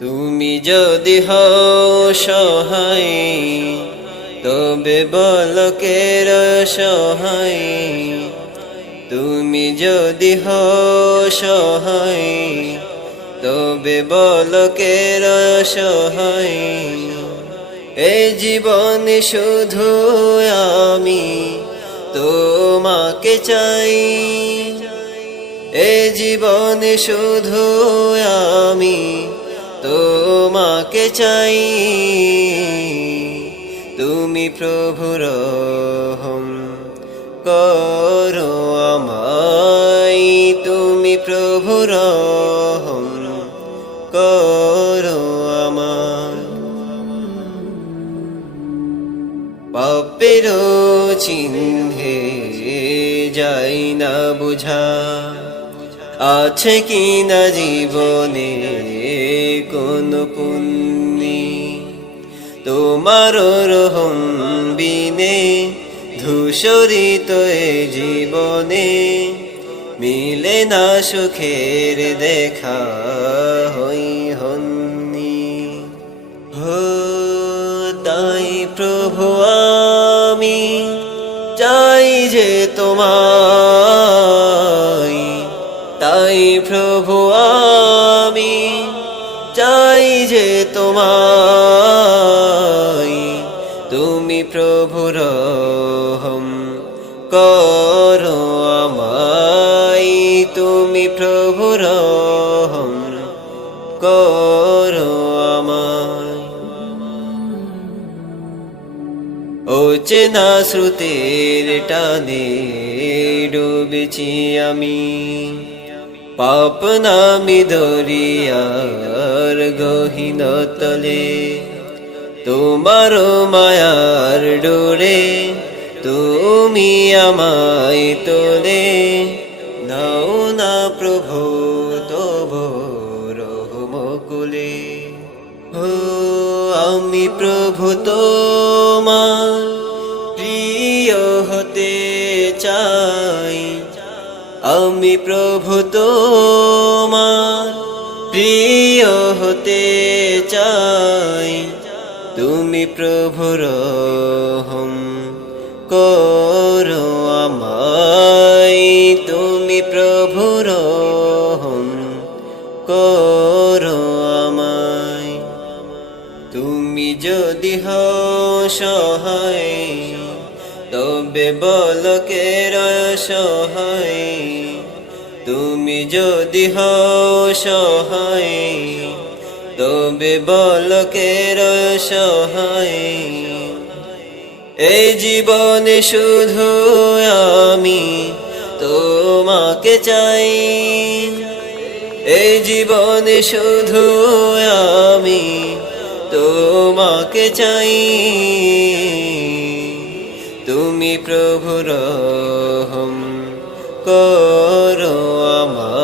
তুমি যদি হও সহায়, তবে বলকের সহায়। তুমি যদি হও সহায়, তবে বলকের সহায়। এই জীবনে শুধু আমি তোমাকে চাই। এ জীবনে শুধু আমি তোমাকে চাই। তুমি প্রভুর হম করো আমায়। তুমি প্রভুর হম করো আমার পাপের চিহ্নে যাই না বুঝা। আছে কি না জীবনে কোন পুণ্যি তোমার রহম বিনে ধূসরিত জীবনে মিলে না সুখের দেখা হই হন্নি। হো, তাই প্রভু আমি চাই যে তোমায় চাই যে তোমায়। তুমি প্রভুর হম করো আমায়। তুমি প্রভুর হম করো আমায়। ও চেনা শ্রুতের টানে ডুবেছি আমি। পাপ নামি দরিয়ার গহীন তলে তোমার মায়ার ডোরে তুমি আমায় তোলে। নাও না প্রভু, তব রহমকুলে ও আমি প্রভু তোমার প্রিয় হতে চাই। আমি প্রভু তোমার প্রিয় হতে চাই, তুমি প্রভুর হম করো আমায়, তুমি প্রভুর হম করো আমায়। তুমি যদি হও সহায় তবে বলকের সহায় তুমি যদি হও সহায়, তবে বলকের সহায়। এই জীবনে শুধু আমি তোমাকে চাই। এই জীবনে শুধু আমি তোমাকে চাই। তুমি প্রভুর হম করো। আমায়